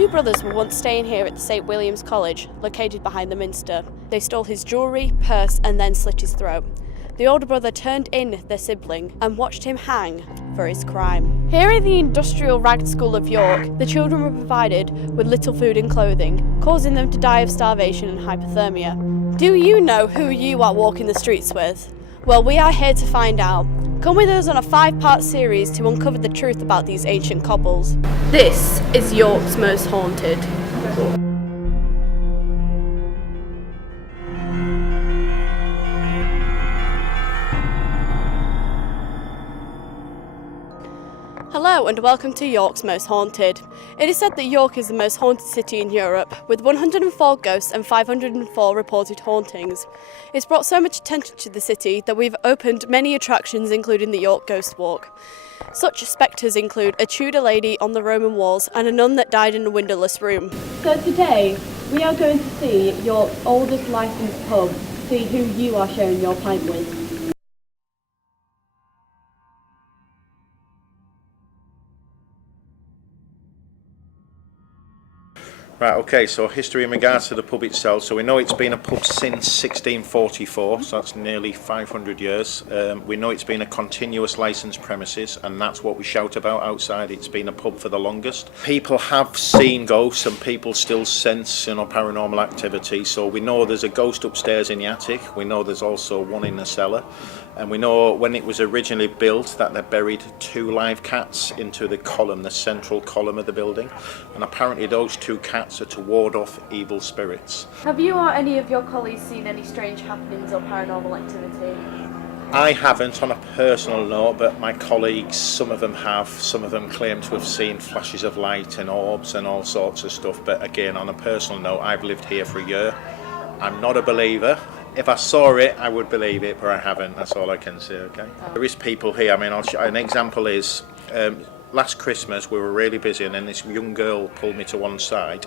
Two brothers were once staying here at the St William's College, located behind the Minster. They stole his jewellery, purse and then slit his throat. The older brother turned in their sibling and watched him hang for his crime. Here in the industrial ragged school of York, the children were provided with little food and clothing, causing them to die of starvation and hypothermia. Do you know who you are walking the streets with? Well, we are here to find out. Come with us on a 5-part series to uncover the truth about these ancient cobbles. This is York's Most Haunted. Hello and welcome to York's Most Haunted. It is said that York is the most haunted city in Europe, with 104 ghosts and 504 reported hauntings. It's brought so much attention to the city that we've opened many attractions, including the York Ghost Walk. Such spectres include a Tudor lady on the Roman walls and a nun that died in a windowless room. So today we are going to see York's oldest licensed pub, see who you are sharing your pint with. Right, okay, so history in regards to the pub itself. So we know it's been a pub since 1644, so that's nearly 500 years. We know it's been a continuous licensed premises, and that's what we shout about outside. It's been a pub for the longest. People have seen ghosts and people still sense, paranormal activity. So we know there's a ghost upstairs in the attic. We know there's also one in the cellar. And we know when it was originally built that they buried 2 live cats into the column, the central column of the building. And apparently those 2 cats are to ward off evil spirits. Have you or any of your colleagues seen any strange happenings or paranormal activity? I haven't on a personal note, but my colleagues, some of them have. Some of them claim to have seen flashes of light and orbs and all sorts of stuff. But again, on a personal note, I've lived here for a year. I'm not a believer. If I saw it, I would believe it, but I haven't. That's all I can say, okay? There is people here. I'll show, an example is, last Christmas we were really busy and then this young girl pulled me to one side.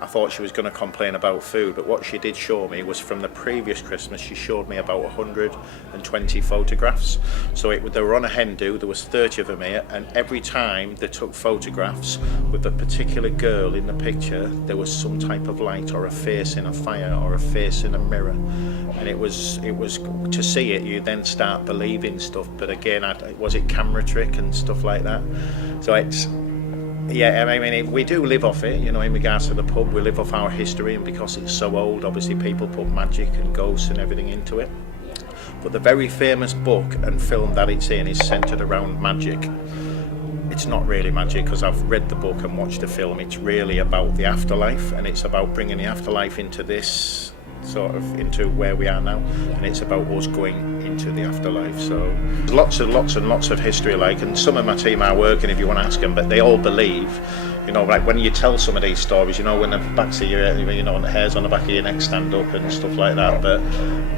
I thought she was going to complain about food, but what she did show me was from the previous Christmas. She showed me about 120 photographs. So they were on a hen do, there was 30 of them here, and every time they took photographs with a particular girl in the picture, there was some type of light or a face in a fire or a face in a mirror. And it was to see it, you then start believing stuff. But again, was it camera trick and stuff like that? So it's, yeah, we do live off it, in regards to the pub. We live off our history, and because it's so old, obviously people put magic and ghosts and everything into it. But the very famous book and film that it's in is centred around magic. It's not really magic, because I've read the book and watched the film. It's really about the afterlife, and it's about bringing the afterlife into this, sort of into where we are now, and it's about us going into the afterlife. So lots and lots of history, and some of my team are working, if you want to ask them, but they all believe, like when you tell some of these stories, when the backs of your, and the hairs on the back of your neck stand up and stuff like that. But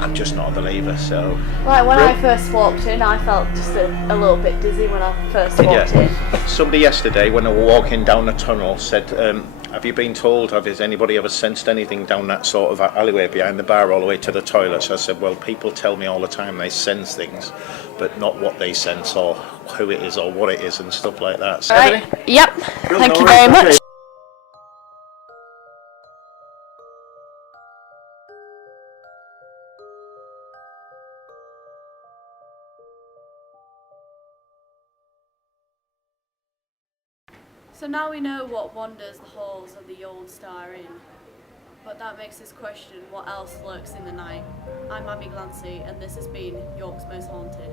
I'm just not a believer. So like when I first walked in, I felt just a little bit dizzy when I first walked in. Somebody yesterday when they were walking down the tunnel said, have you been told, has anybody ever sensed anything down that sort of alleyway behind the bar all the way to the toilets? I said, well, people tell me all the time they sense things, but not what they sense or who it is or what it is and stuff like that. So, right. Yep, thank you very much. So now we know what wanders the halls of the old Star Inn, but that makes us question what else lurks in the night. I'm Abby Glancy, and this has been York's Most Haunted.